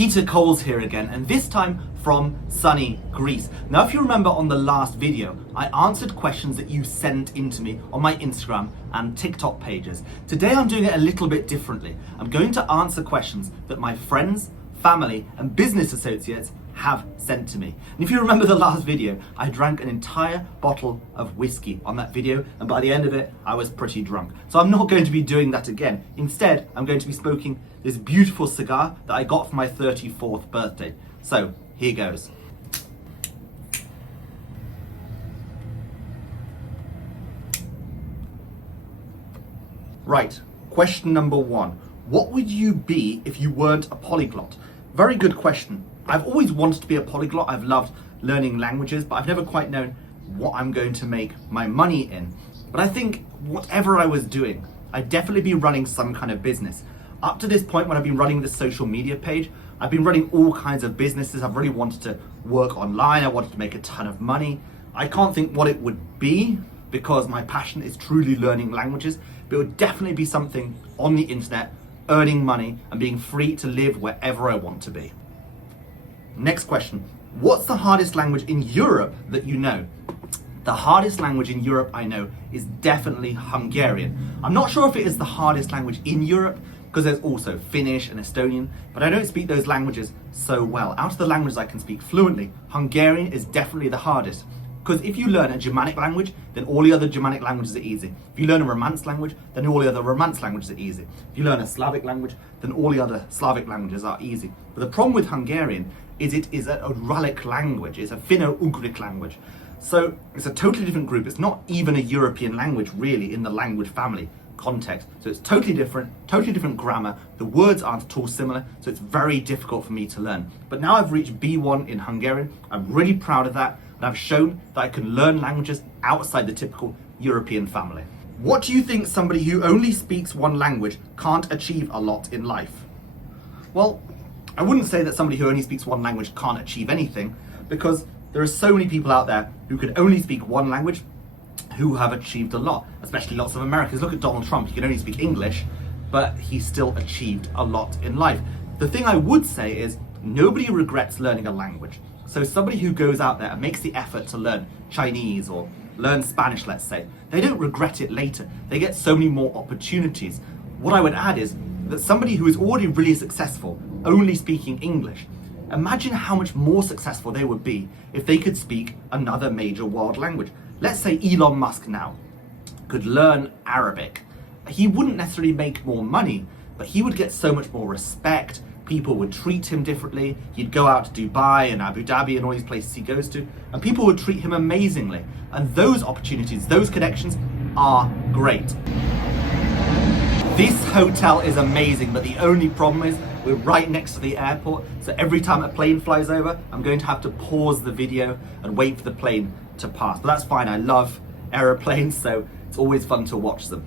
Peter Coles here again, and this time from sunny Greece. Now, if you remember on the last video, I answered questions that you sent into me on my Instagram and TikTok pages. Today I'm doing it a little bit differently. I'm going to answer questions that my friends, family, and business associates have sent to me. And if you remember the last video, I drank an entire bottle of whiskey on that video, and by the end of it, I was pretty drunk. So I'm not going to be doing that again. Instead, I'm going to be smoking this beautiful cigar that I got for my 34th birthday. So here goes. Right, question number one. What would you be if you weren't a polyglot? Very good question. I've always wanted to be a polyglot. I've loved learning languages, but I've never quite known what I'm going to make my money in. But I think whatever I was doing, I'd definitely be running some kind of business. Up to this point, when I've been running this social media page, I've been running all kinds of businesses. I've really wanted to work online. I wanted to make a ton of money. I can't think what it would be because my passion is truly learning languages, but it would definitely be something on the internet, earning money and being free to live wherever I want to be. Next question. What's the hardest language in Europe that you know? The hardest language in Europe I know is definitely Hungarian. I'm not sure if it is the hardest language in Europe because there's also Finnish and Estonian, but I don't speak those languages so well. Out of the languages I can speak fluently, Hungarian is definitely the hardest. Because if you learn a Germanic language, then all the other Germanic languages are easy. If you learn a Romance language, then all the other Romance languages are easy. If you learn a Slavic language, then all the other Slavic languages are easy. But the problem with Hungarian is it is a Uralic language. It's a Finno-Ugric language. So it's a totally different group. It's not even a European language really in the language family context. So it's totally different grammar. The words aren't at all similar, so it's very difficult for me to learn. But now I've reached B1 in Hungarian. I'm really proud of that. And I've shown that I can learn languages outside the typical European family. What do you think somebody who only speaks one language can't achieve a lot in life? Well, I wouldn't say that somebody who only speaks one language can't achieve anything, because there are so many people out there who can only speak one language who have achieved a lot, especially lots of Americans. Look at Donald Trump, he can only speak English, but he still achieved a lot in life. The thing I would say is nobody regrets learning a language. So somebody who goes out there and makes the effort to learn Chinese or learn Spanish, let's say, they don't regret it later. They get so many more opportunities. What I would add is that somebody who is already really successful only speaking English, imagine how much more successful they would be if they could speak another major world language. Let's say Elon Musk now could learn Arabic. He wouldn't necessarily make more money, but he would get so much more respect. People would treat him differently. He'd go out to Dubai and Abu Dhabi and all these places he goes to, and people would treat him amazingly. And those opportunities, those connections are great. This hotel is amazing, but the only problem is we're right next to the airport, so every time a plane flies over, I'm going to have to pause the video and wait for the plane to pass. But that's fine, I love aeroplanes, so it's always fun to watch them.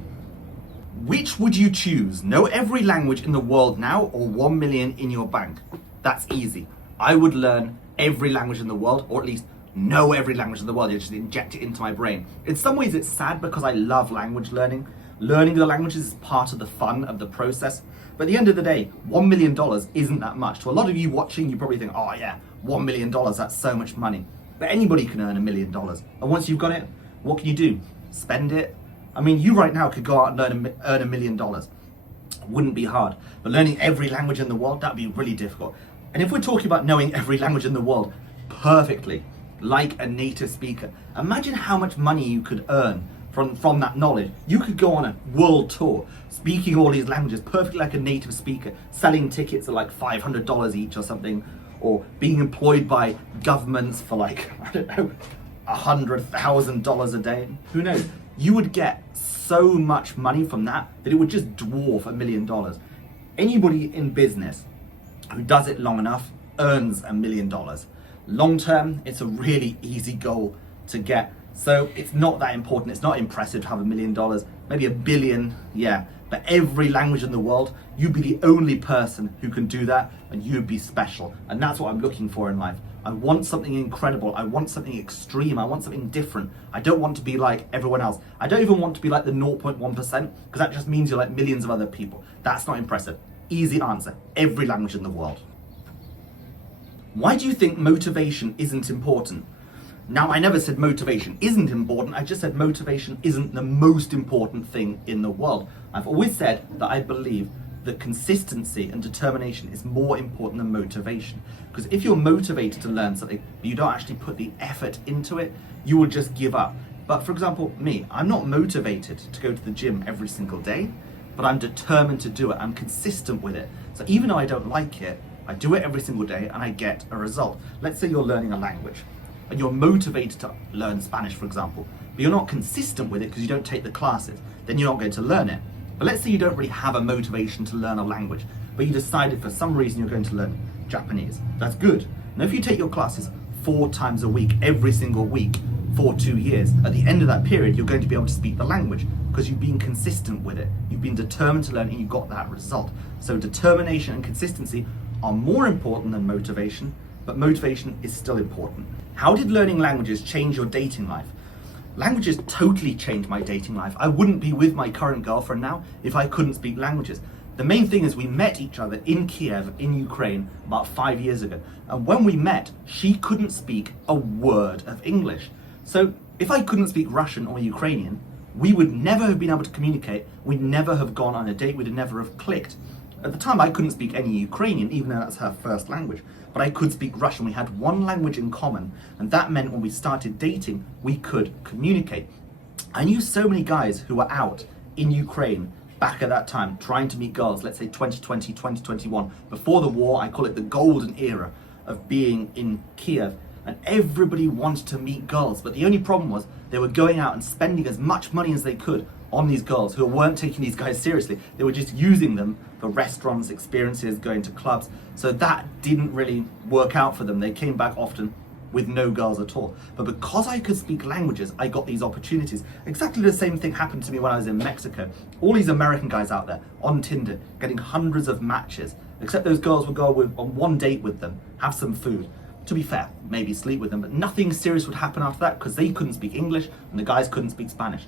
Which would you choose? Know every language in the world now, or 1 million in your bank? That's easy. I would learn every language in the world, or at least know every language in the world. You just inject it into my brain. In some ways it's sad because I love language learning. Learning the languages is part of the fun of the process. But at the end of the day, $1 million isn't that much. To a lot of you watching, you probably think, oh yeah, $1 million, that's so much money. But anybody can earn $1 million. And once you've got it, what can you do? Spend it? I mean, you right now could go out and earn $1 million. Wouldn't be hard. But learning every language in the world, that'd be really difficult. And if we're talking about knowing every language in the world perfectly, like a native speaker, imagine how much money you could earn from that knowledge. You could go on a world tour, speaking all these languages perfectly like a native speaker, selling tickets at like $500 each or something, or being employed by governments for like, I don't know, $100,000 a day. Who knows? You would get so much money from that it would just dwarf $1 million. Anybody in business who does it long enough earns $1 million. Long term, it's a really easy goal to get. So it's not that important. It's not impressive to have $1 million, maybe $1 billion, yeah. But every language in the world, you'd be the only person who can do that, and you'd be special. And that's what I'm looking for in life. I want something incredible. I want something extreme. I want something different. I don't want to be like everyone else. I don't even want to be like the 0.1%, because that just means you're like millions of other people. That's not impressive. Easy answer. Every language in the world. Why do you think motivation isn't important? Now, I never said motivation isn't important, I just said motivation isn't the most important thing in the world. I've always said that I believe that consistency and determination is more important than motivation. Because if you're motivated to learn something, but you don't actually put the effort into it, you will just give up. But for example, me, I'm not motivated to go to the gym every single day, but I'm determined to do it. I'm consistent with it. So even though I don't like it, I do it every single day and I get a result. Let's say you're learning a language and you're motivated to learn Spanish, for example, but you're not consistent with it because you don't take the classes, then you're not going to learn it. But let's say you don't really have a motivation to learn a language, but you decided for some reason you're going to learn Japanese. That's good. Now, if you take your classes 4 times a week, every single week, for 2 years, at the end of that period, you're going to be able to speak the language because you've been consistent with it. You've been determined to learn and you got that result. So determination and consistency are more important than motivation, but motivation is still important. How did learning languages change your dating life? Languages totally changed my dating life. I wouldn't be with my current girlfriend now if I couldn't speak languages. The main thing is we met each other in Kiev, in Ukraine, about 5 years ago. And when we met, she couldn't speak a word of English. So if I couldn't speak Russian or Ukrainian, we would never have been able to communicate. We'd never have gone on a date. We'd never have clicked. At the time, I couldn't speak any Ukrainian, even though that's her first language. But I could speak Russian. We had one language in common. And that meant when we started dating, we could communicate. I knew so many guys who were out in Ukraine back at that time, trying to meet girls, let's say 2020, 2021. Before the war, I call it the golden era of being in Kiev. And everybody wanted to meet girls. But the only problem was they were going out and spending as much money as they could on these girls who weren't taking these guys seriously. They were just using them for restaurants, experiences, going to clubs. So that didn't really work out for them. They came back often with no girls at all. But because I could speak languages, I got these opportunities. Exactly the same thing happened to me when I was in Mexico. All these American guys out there on Tinder, getting hundreds of matches, except those girls would go on one date with them, have some food. To be fair, maybe sleep with them, but nothing serious would happen after that because they couldn't speak English and the guys couldn't speak Spanish.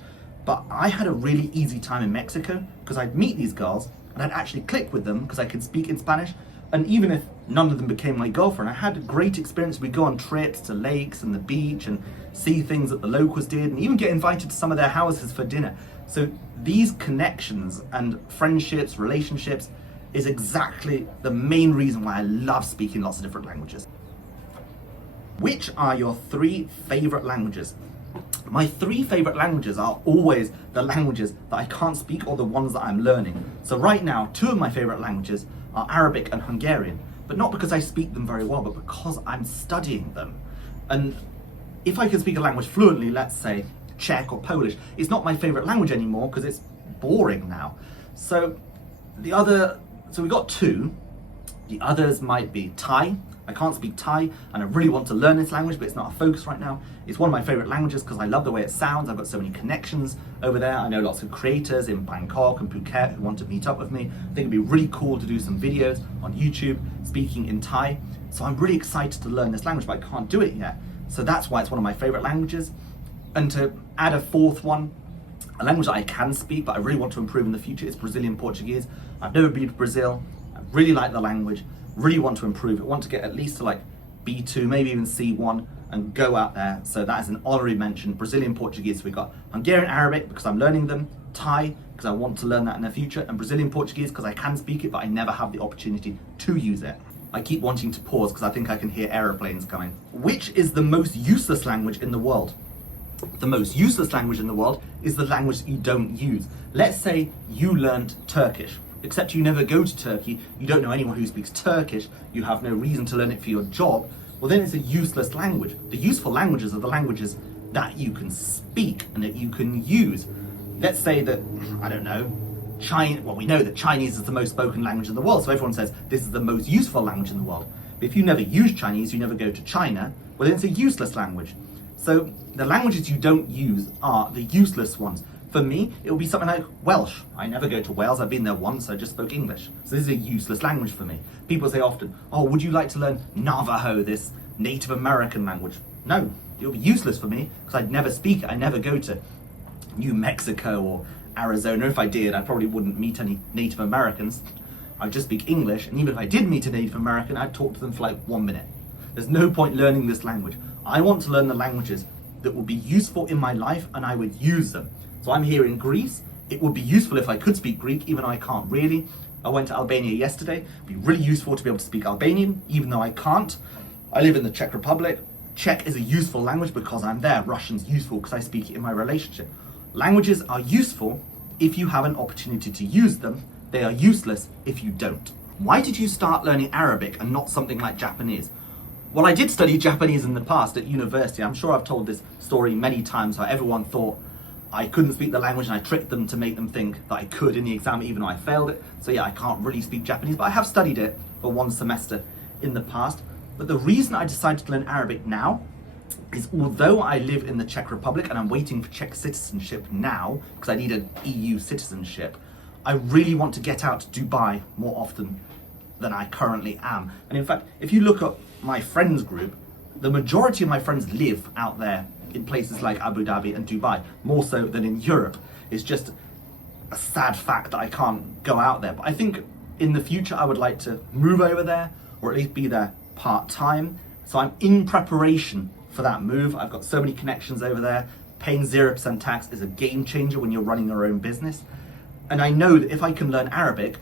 But I had a really easy time in Mexico because I'd meet these girls and I'd actually click with them because I could speak in Spanish. And even if none of them became my girlfriend, I had a great experience. We'd go on trips to lakes and the beach and see things that the locals did and even get invited to some of their houses for dinner. So these connections and friendships, relationships is exactly the main reason why I love speaking lots of different languages. Which are your 3 favorite languages? My 3 favorite languages are always the languages that I can't speak or the ones that I'm learning. So right now, 2 of my favorite languages are Arabic and Hungarian, but not because I speak them very well, but because I'm studying them. And if I can speak a language fluently, let's say Czech or Polish, it's not my favorite language anymore because it's boring now. So we got 2. The others might be Thai. I can't speak Thai and I really want to learn this language, but it's not a focus right now. It's one of my favorite languages because I love the way it sounds. I've got so many connections over there. I know lots of creators in Bangkok and Phuket who want to meet up with me. I think it'd be really cool to do some videos on YouTube speaking in Thai. So I'm really excited to learn this language, but I can't do it yet. So that's why it's one of my favorite languages. And to add a 4th one, a language that I can speak, but I really want to improve in the future, is Brazilian Portuguese. I've never been to Brazil. I really like the language. Really want to improve it, want to get at least to like B2, maybe even C1 and go out there. So that is an honorary mention. Brazilian Portuguese, we've got Hungarian Arabic because I'm learning them, Thai because I want to learn that in the future, and Brazilian Portuguese because I can speak it but I never have the opportunity to use it. I keep wanting to pause because I think I can hear aeroplanes coming. Which is the most useless language in the world? The most useless language in the world is the language that you don't use. Let's say you learned Turkish. Except you never go to Turkey, you don't know anyone who speaks Turkish, you have no reason to learn it for your job, well then it's a useless language. The useful languages are the languages that you can speak and that you can use. Let's say that, I don't know, we know that Chinese is the most spoken language in the world, so everyone says this is the most useful language in the world. But if you never use Chinese, you never go to China, well then it's a useless language. So the languages you don't use are the useless ones. For me, it will be something like Welsh. I never go to Wales, I've been there once, I just spoke English. So this is a useless language for me. People say often, oh, would you like to learn Navajo, this Native American language? No, it will be useless for me because I'd never speak it, I never go to New Mexico or Arizona. If I did, I probably wouldn't meet any Native Americans. I'd just speak English, and even if I did meet a Native American, I'd talk to them for like 1 minute. There's no point learning this language. I want to learn the languages that will be useful in my life and I would use them. So I'm here in Greece. It would be useful if I could speak Greek, even though I can't really. I went to Albania yesterday. It'd be really useful to be able to speak Albanian, even though I can't. I live in the Czech Republic. Czech is a useful language because I'm there. Russian's useful because I speak it in my relationship. Languages are useful if you have an opportunity to use them. They are useless if you don't. Why did you start learning Arabic and not something like Japanese? Well, I did study Japanese in the past at university. I'm sure I've told this story many times, how everyone thought I couldn't speak the language and I tricked them to make them think that I could in the exam even though I failed it. So yeah, I can't really speak Japanese, but I have studied it for one semester in the past. But the reason I decided to learn Arabic now is although I live in the Czech Republic and I'm waiting for Czech citizenship now, because I need an EU citizenship, I really want to get out to Dubai more often than I currently am. And in fact, if you look at my friends group, the majority of my friends live out there in places like Abu Dhabi and Dubai, more so than in Europe. It's just a sad fact that I can't go out there. But I think in the future I would like to move over there, or at least be there part-time. So I'm in preparation for that move. I've got so many connections over there. Paying 0% tax is a game changer when you're running your own business. And I know that if I can learn Arabic,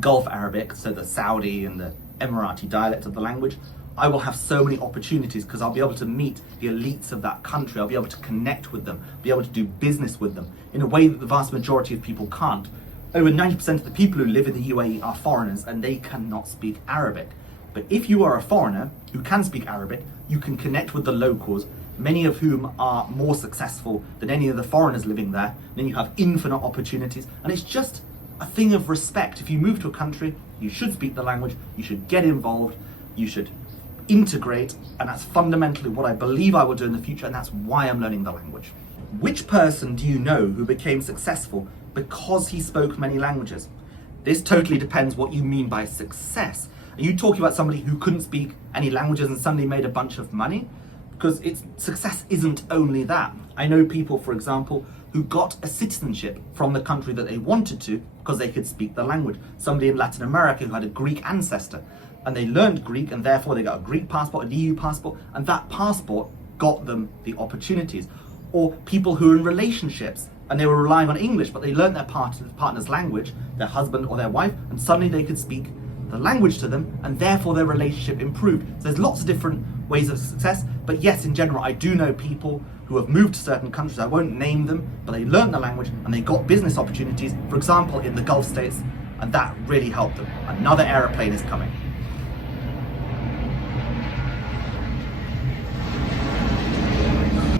Gulf Arabic, so the Saudi and the Emirati dialect of the language, I will have so many opportunities because I'll be able to meet the elites of that country. I'll be able to connect with them, be able to do business with them in a way that the vast majority of people can't. Over 90% of the people who live in the UAE are foreigners and they cannot speak Arabic. But if you are a foreigner who can speak Arabic, you can connect with the locals, many of whom are more successful than any of the foreigners living there. And then you have infinite opportunities. And it's just a thing of respect. If you move to a country, you should speak the language, you should get involved, you should integrate, and that's fundamentally what I believe I will do in the future, and that's why I'm learning the language. Which person do you know who became successful because he spoke many languages? This totally depends what you mean by success. Are you talking about somebody who couldn't speak any languages and suddenly made a bunch of money? Because success isn't only that. I know people, for example, who got a citizenship from the country that they wanted to because they could speak the language. Somebody in Latin America who had a Greek ancestor, and they learned Greek, and therefore they got a Greek passport, an EU passport, and that passport got them the opportunities. Or people who are in relationships and they were relying on English, but they learned their partner's language, their husband or their wife, and suddenly they could speak the language to them, and therefore their relationship improved. So there's lots of different ways of success, but yes, in general, I do know people who have moved to certain countries. I won't name them, but they learned the language and they got business opportunities, for example, in the Gulf states, and that really helped them. Another aeroplane is coming.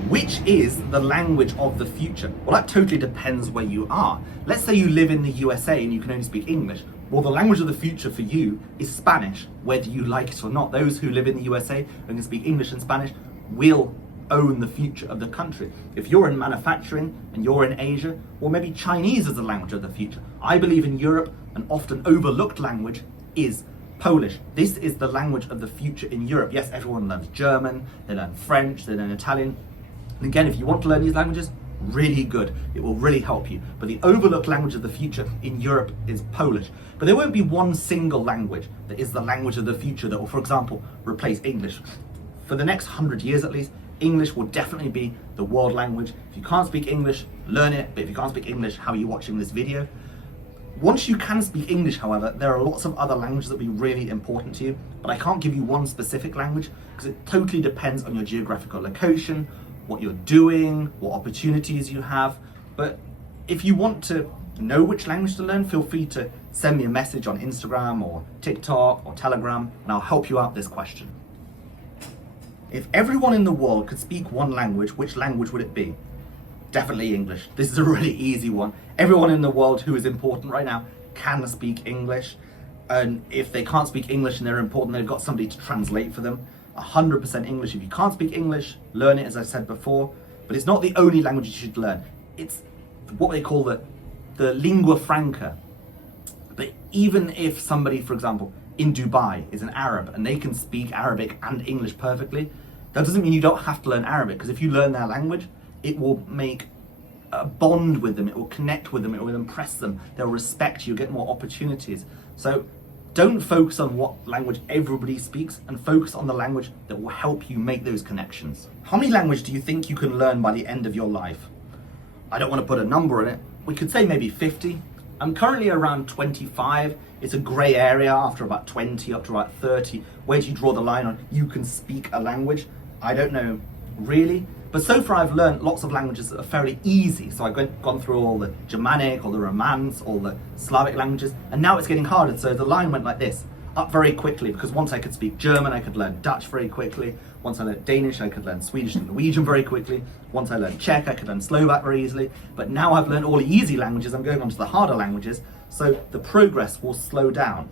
Which is the language of the future? Well, that totally depends where you are. Let's say you live in the USA and you can only speak English. Well, the language of the future for you is Spanish, whether you like it or not. Those who live in the USA and can speak English and Spanish will own the future of the country. If you're in manufacturing and you're in Asia, well, maybe Chinese is the language of the future. I believe in Europe, an often overlooked language is Polish. This is the language of the future in Europe. Yes, everyone learns German, they learn French, they learn Italian. And again, if you want to learn these languages, really good. It will really help you. But the overlooked language of the future in Europe is Polish. But there won't be one single language that is the language of the future that will, for example, replace English. For the next 100 years at least, English will definitely be the world language. If you can't speak English, learn it. But if you can't speak English, how are you watching this video? Once you can speak English, however, there are lots of other languages that will be really important to you. But I can't give you one specific language because it totally depends on your geographical location, what you're doing, what opportunities you have. But if you want to know which language to learn, feel free to send me a message on Instagram or TikTok or Telegram, and I'll help you out this question. If everyone in the world could speak one language, which language would it be? Definitely English. This is a really easy one. Everyone in the world who is important right now can speak English. And if they can't speak English and they're important, they've got somebody to translate for them. 100% English. If you can't speak English, learn it, as I said before. But it's not the only language you should learn. It's what they call the lingua franca. But even if somebody, for example, in Dubai is an Arab and they can speak Arabic and English perfectly, that doesn't mean you don't have to learn Arabic, because if you learn their language, it will make a bond with them, it will connect with them, it will impress them, they'll respect you, get more opportunities. So Don't focus on what language everybody speaks, and focus on the language that will help you make those connections. How many languages do you think you can learn by the end of your life? I don't want to put a number on it. We could say maybe 50. I'm currently around 25. It's a grey area after about 20, up to about 30. Where do you draw the line on you can speak a language? I don't know really. But so far I've learned lots of languages that are fairly easy. So I've gone through all the Germanic, all the Romance, all the Slavic languages, and now it's getting harder. So the line went like this, up very quickly, because once I could speak German, I could learn Dutch very quickly. Once I learned Danish, I could learn Swedish and Norwegian very quickly. Once I learned Czech, I could learn Slovak very easily. But now I've learned all the easy languages, I'm going on to the harder languages, so the progress will slow down.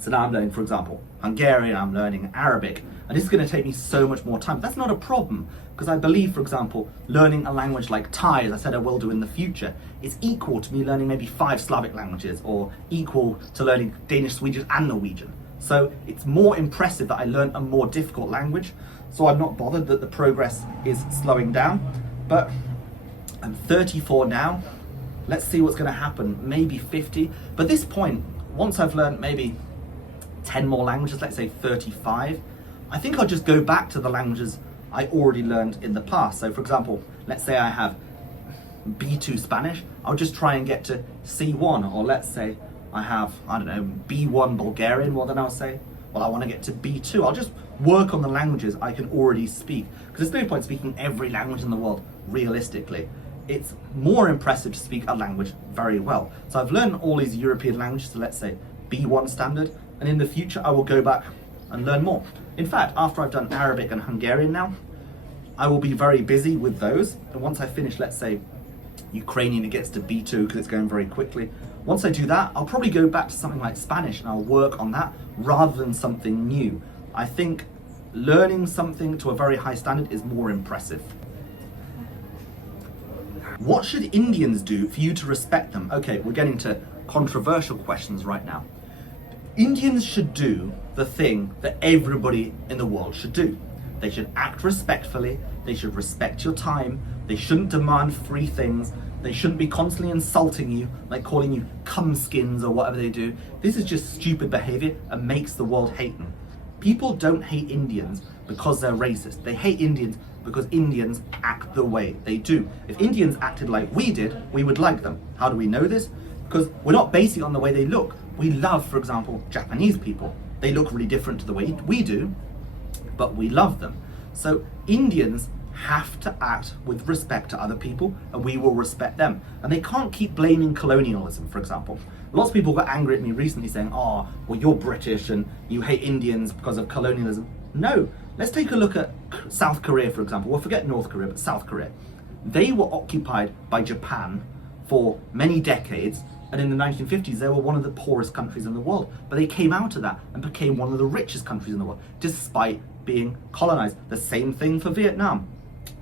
So now I'm learning, for example, Hungarian, I'm learning Arabic, and this is going to take me so much more time. That's not a problem, because I believe, for example, learning a language like Thai, as I said I will do in the future, is equal to me learning maybe 5 Slavic languages, or equal to learning Danish, Swedish and Norwegian. So it's more impressive that I learned a more difficult language, so I'm not bothered that the progress is slowing down. But I'm 34 now, let's see what's going to happen, maybe 50. But at this point, once I've learned maybe 10 more languages, let's say 35, I think I'll just go back to the languages I already learned in the past. So for example, let's say I have B2 Spanish, I'll just try and get to C1, or let's say I have, I don't know, B1 Bulgarian, well then I'll say, well I want to get to B2. I'll just work on the languages I can already speak, because there's no point speaking every language in the world realistically. It's more impressive to speak a language very well. So I've learned all these European languages to, let's say, B1 standard, and in the future I will go back and learn more. In fact, after I've done Arabic and Hungarian now, I will be very busy with those, and once I finish, let's say, Ukrainian, it gets to B2 because it's going very quickly. Once I do that, I'll probably go back to something like Spanish and I'll work on that rather than something new. I think learning something to a very high standard is more impressive. What should Indians do for you to respect them? Okay, we're getting to controversial questions right now. Indians should do the thing that everybody in the world should do. They should act respectfully, they should respect your time, they shouldn't demand free things, they shouldn't be constantly insulting you, like calling you cumskins or whatever they do. This is just stupid behavior and makes the world hate them. People don't hate Indians because they're racist. They hate Indians because Indians act the way they do. If Indians acted like we did, we would like them. How do we know this? Because we're not basing it on the way they look. We love, for example, Japanese people. They look really different to the way we do, but we love them. So Indians have to act with respect to other people, and we will respect them. And they can't keep blaming colonialism, for example. Lots of people got angry at me recently saying, oh, well, you're British and you hate Indians because of colonialism. No, let's take a look at South Korea, for example. We'll forget North Korea, but South Korea. They were occupied by Japan for many decades, and in the 1950s, they were one of the poorest countries in the world. But they came out of that and became one of the richest countries in the world, despite being colonized. The same thing for Vietnam.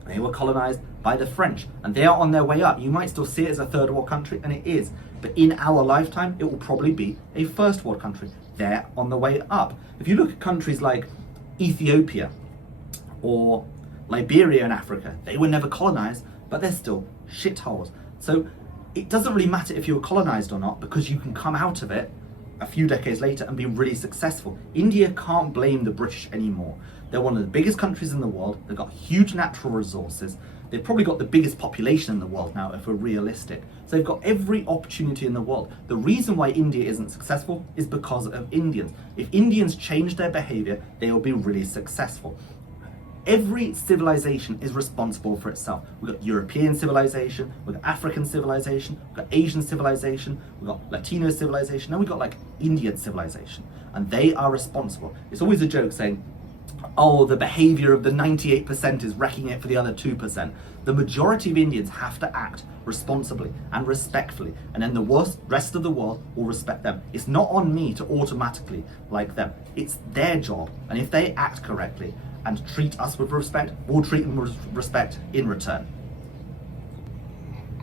They were colonized by the French, and they are on their way up. You might still see it as a third world country, and it is. But in our lifetime, it will probably be a first world country. They're on the way up. If you look at countries like Ethiopia or Liberia in Africa, they were never colonized, but they're still shitholes. So it doesn't really matter if you were colonized or not, because you can come out of it a few decades later and be really successful. India can't blame the British anymore. They're one of the biggest countries in the world. They've got huge natural resources. They've probably got the biggest population in the world now, if we're realistic. So they've got every opportunity in the world. The reason why India isn't successful is because of Indians. If Indians change their behavior, they will be really successful. Every civilization is responsible for itself. We've got European civilization, we've got African civilization, we've got Asian civilization, we've got Latino civilization, and we've got like Indian civilization. And they are responsible. It's always a joke saying, oh, the behavior of the 98% is wrecking it for the other 2%. The majority of Indians have to act responsibly and respectfully, and then the rest of the world will respect them. It's not on me to automatically like them. It's their job, and if they act correctly and treat us with respect, we'll treat them with respect in return.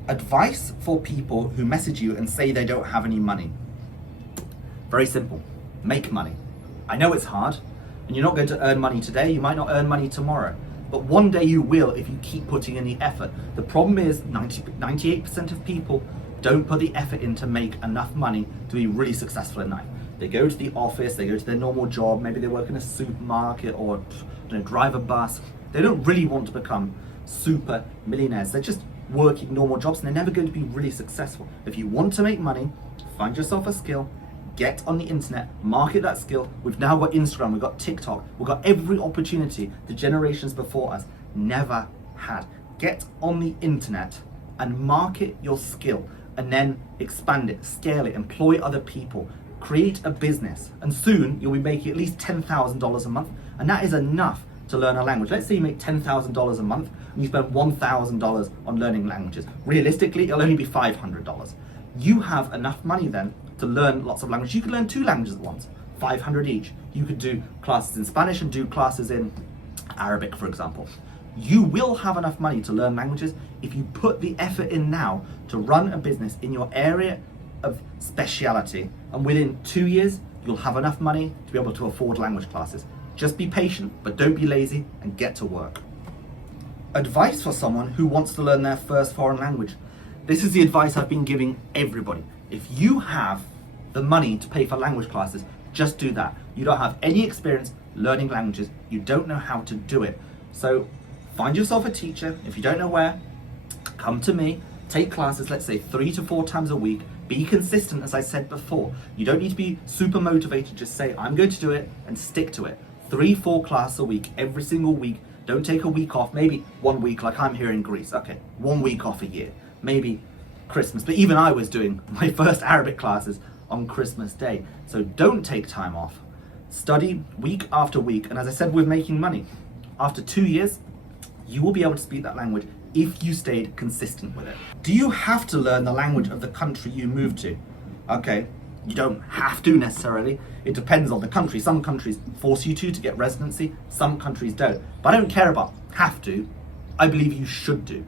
Advice for people who message you and say they don't have any money. Very simple. Make money. I know it's hard, and you're not going to earn money today, you might not earn money tomorrow, but one day you will if you keep putting in the effort. The problem is 98% of people don't put the effort in to make enough money to be really successful in life. They go to the office, they go to their normal job, maybe they work in a supermarket or drive a bus. They don't really want to become super millionaires. They're just working normal jobs and they're never going to be really successful. If you want to make money, find yourself a skill, get on the internet, market that skill. We've now got Instagram, we've got TikTok, we've got every opportunity the generations before us never had. Get on the internet and market your skill and then expand it, scale it, employ other people, create a business, and soon you'll be making at least $10,000 a month, and that is enough to learn a language. Let's say you make $10,000 a month and you spend $1,000 on learning languages. Realistically, it'll only be $500. You have enough money then to learn lots of languages. You could learn 2 languages at once, 500 each. You could do classes in Spanish and do classes in Arabic, for example. You will have enough money to learn languages if you put the effort in now to run a business in your area of speciality, and within 2 years you'll have enough money to be able to afford language classes. Just be patient, but don't be lazy and get to work. Advice for someone who wants to learn their first foreign language. This is the advice I've been giving everybody. If you have the money to pay for language classes, just do that. You don't have any experience learning languages, you don't know how to do it. So find yourself a teacher. If you don't know where, come to me, take classes, let's say 3 to 4 times a week. Be consistent, as I said before. You don't need to be super motivated, just say, I'm going to do it and stick to it. 3-4 classes a week, every single week. Don't take a week off, maybe 1 week like I'm here in Greece. Okay, 1 week off a year, maybe Christmas. But even I was doing my first Arabic classes on Christmas Day. So don't take time off. Study week after week. And as I said, we're making money. After 2 years, you will be able to speak that language if you stayed consistent with it. Do you have to learn the language of the country you move to? Okay, you don't have to necessarily. It depends on the country. Some countries force you to get residency, some countries don't. But I don't care about have to. I believe you should do.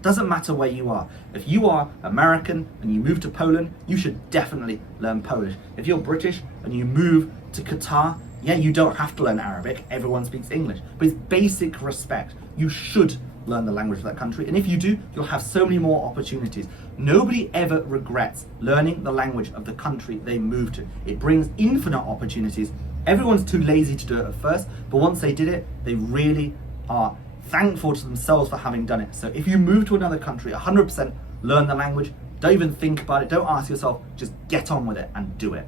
Doesn't matter where you are. If you are American and you move to Poland, you should definitely learn Polish. If you're British and you move to Qatar, yeah, you don't have to learn Arabic. Everyone speaks English. But it's basic respect. You should learn the language of that country. And if you do, you'll have so many more opportunities. Nobody ever regrets learning the language of the country they move to. It brings infinite opportunities. Everyone's too lazy to do it at first, but once they did it, they really are thankful to themselves for having done it. So if you move to another country, 100% learn the language. Don't even think about it. Don't ask yourself. Just get on with it and do it.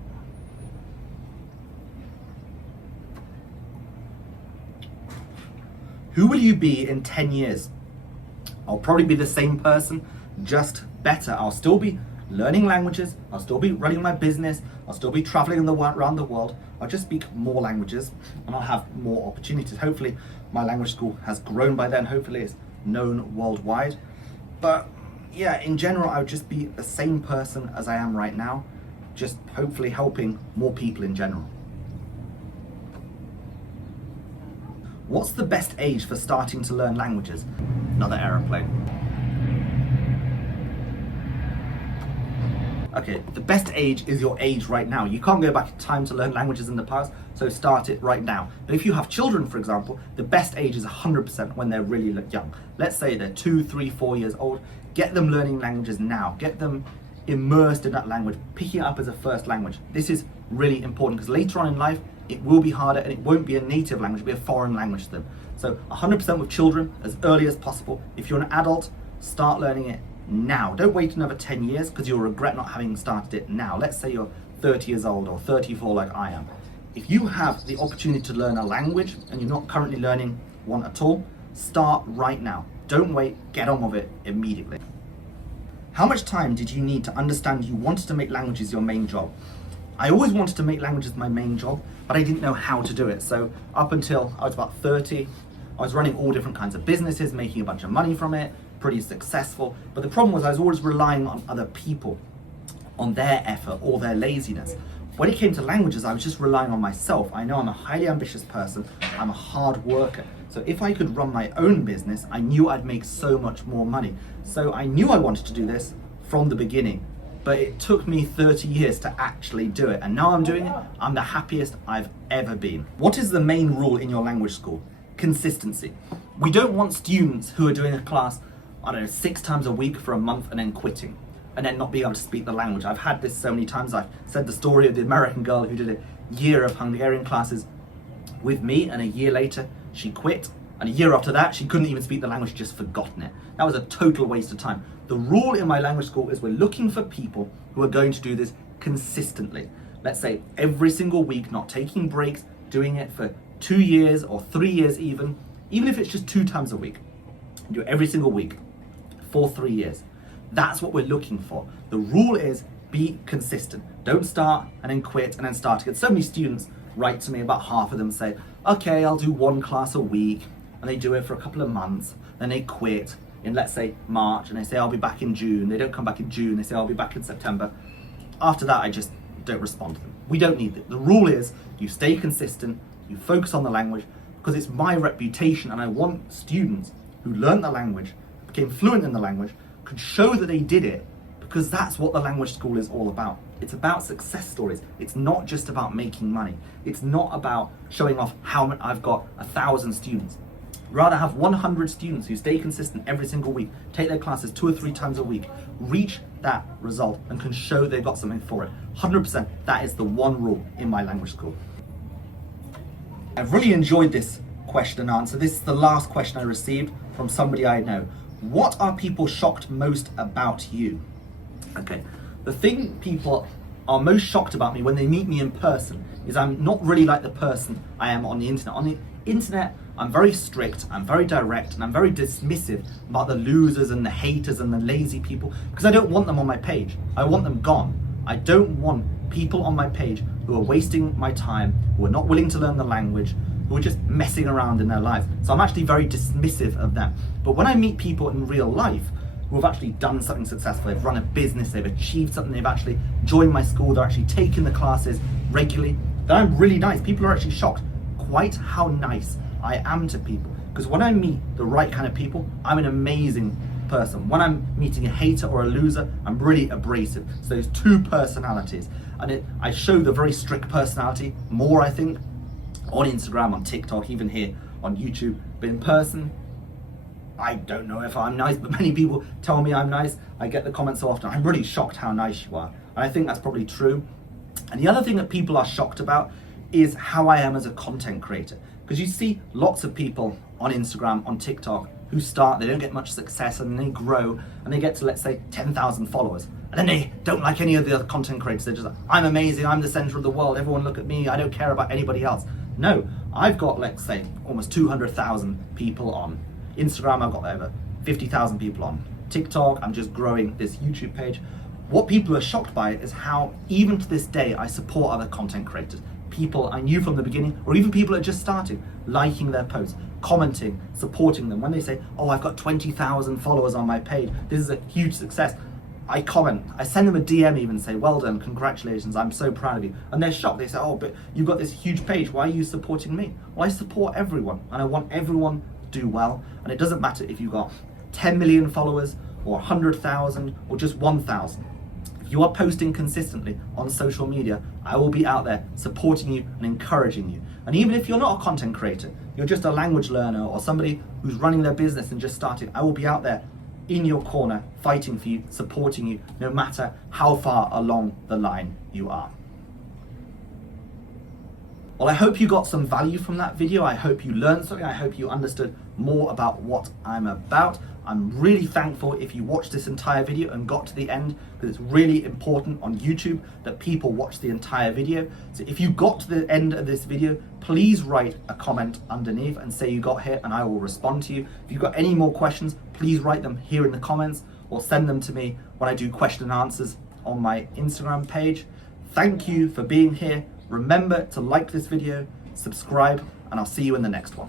Who will you be in 10 years? I'll probably be the same person, just better. I'll still be learning languages. I'll still be running my business. I'll still be traveling around the world. I'll just speak more languages and I'll have more opportunities. Hopefully my language school has grown by then. Hopefully it's known worldwide. But yeah, in general, I would just be the same person as I am right now, just hopefully helping more people in general. What's the best age for starting to learn languages? Another aeroplane. Okay, the best age is your age right now. You can't go back in time to learn languages in the past, so start it right now. But if you have children, for example, the best age is 100% when they're really young. Let's say they're 2, 3, 4 years old. Get them learning languages now. Get them immersed in that language, picking it up as a first language. This is really important because later on in life, it will be harder and it won't be a native language, it'll be a foreign language to them. So 100% with children as early as possible. If you're an adult, start learning it now. Don't wait another 10 years because you'll regret not having started it now. Let's say you're 30 years old or 34 like I am. If you have the opportunity to learn a language and you're not currently learning one at all, start right now. Don't wait, get on with it immediately. How much time did you need to understand you wanted to make languages your main job? I always wanted to make languages my main job, but I didn't know how to do it. So up until I was about 30, I was running all different kinds of businesses, making a bunch of money from it, pretty successful. But the problem was I was always relying on other people, on their effort or their laziness. When it came to languages, I was just relying on myself. I know I'm a highly ambitious person, I'm a hard worker. So if I could run my own business, I knew I'd make so much more money. So I knew I wanted to do this from the beginning. But it took me 30 years to actually do it. And now I'm doing it, I'm the happiest I've ever been. What is the main rule in your language school? Consistency. We don't want students who are doing a class, 6 times a week for a month and then quitting. and then not being able to speak the language. I've had this so many times. I've said the story of the American girl who did a year of Hungarian classes with me, and a year later she quit, and a year after that she couldn't even speak the language, just forgotten it. That was a total waste of time. The rule in my language school is we're looking for people who are going to do this consistently. Let's say every single week, not taking breaks, doing it for 2 years or 3 years even if it's just 2 times a week. Do it every single week for 3 years. That's what we're looking for. The rule is be consistent. Don't start and then quit and then start again. So many students write to me, about half of them say, okay, I'll do 1 class a week, and they do it for a couple of months, then they quit in, let's say, March, and they say, I'll be back in June. They don't come back in June, they say, I'll be back in September. After that, I just don't respond to them. We don't need it. The rule is you stay consistent, you focus on the language, because it's my reputation, and I want students who learn the language, became fluent in the language, could show that they did it, because that's what the language school is all about. It's about success stories. It's not just about making money. It's not about showing off how many, I've got 1,000 students. Rather have 100 students who stay consistent every single week, take their classes 2 or 3 times a week, reach that result and can show they've got something for it. 100%, that is the one rule in my language school. I've really enjoyed this question and answer. This is the last question I received from somebody I know. What are people shocked most about you? Okay, the thing people are most shocked about me when they meet me in person is I'm not really like the person I am on the internet. On the internet, I'm very strict, I'm very direct, and I'm very dismissive about the losers and the haters and the lazy people, because I don't want them on my page. I want them gone. I don't want people on my page who are wasting my time, who are not willing to learn the language, who are just messing around in their lives. So I'm actually very dismissive of them. But when I meet people in real life who have actually done something successful, they've run a business, they've achieved something, they've actually joined my school, they're actually taking the classes regularly, then I'm really nice. People are actually shocked quite how nice I am to people. Because when I meet the right kind of people, I'm an amazing person. When I'm meeting a hater or a loser, I'm really abrasive. So there's 2 personalities. And I show the very strict personality more, I think, on Instagram, on TikTok, even here on YouTube. But in person, I don't know if I'm nice, but many people tell me I'm nice. I get the comments so often, I'm really shocked how nice you are. And I think that's probably true. And the other thing that people are shocked about is how I am as a content creator. Because you see lots of people on Instagram, on TikTok, who start, they don't get much success, and they grow, and they get to, let's say, 10,000 followers. And then they don't like any of the other content creators. They're just like, I'm amazing, I'm the center of the world, everyone look at me, I don't care about anybody else. No, I've got, let's say, almost 200,000 people on Instagram. I've got over 50,000 people on TikTok. I'm just growing this YouTube page. What people are shocked by is how, even to this day, I support other content creators. People I knew from the beginning, or even people that are just starting, liking their posts, commenting, supporting them. When they say, oh, I've got 20,000 followers on my page, this is a huge success, I comment, I send them a DM even, say, well done, congratulations, I'm so proud of you. And they're shocked, they say, oh, but you've got this huge page, why are you supporting me? Well, I support everyone, and I want everyone to do well, and it doesn't matter if you've got 10 million followers, or 100,000, or just 1,000. If you are posting consistently on social media, I will be out there supporting you and encouraging you. And even if you're not a content creator, you're just a language learner or somebody who's running their business and just starting, I will be out there in your corner, fighting for you, supporting you, no matter how far along the line you are. Well, I hope you got some value from that video. I hope you learned something. I hope you understood more about what I'm about. I'm really thankful if you watched this entire video and got to the end, because it's really important on YouTube that people watch the entire video. So if you got to the end of this video, please write a comment underneath and say you got here, and I will respond to you. If you've got any more questions, please write them here in the comments or send them to me when I do question and answers on my Instagram page. Thank you for being here. Remember to like this video, subscribe, and I'll see you in the next one.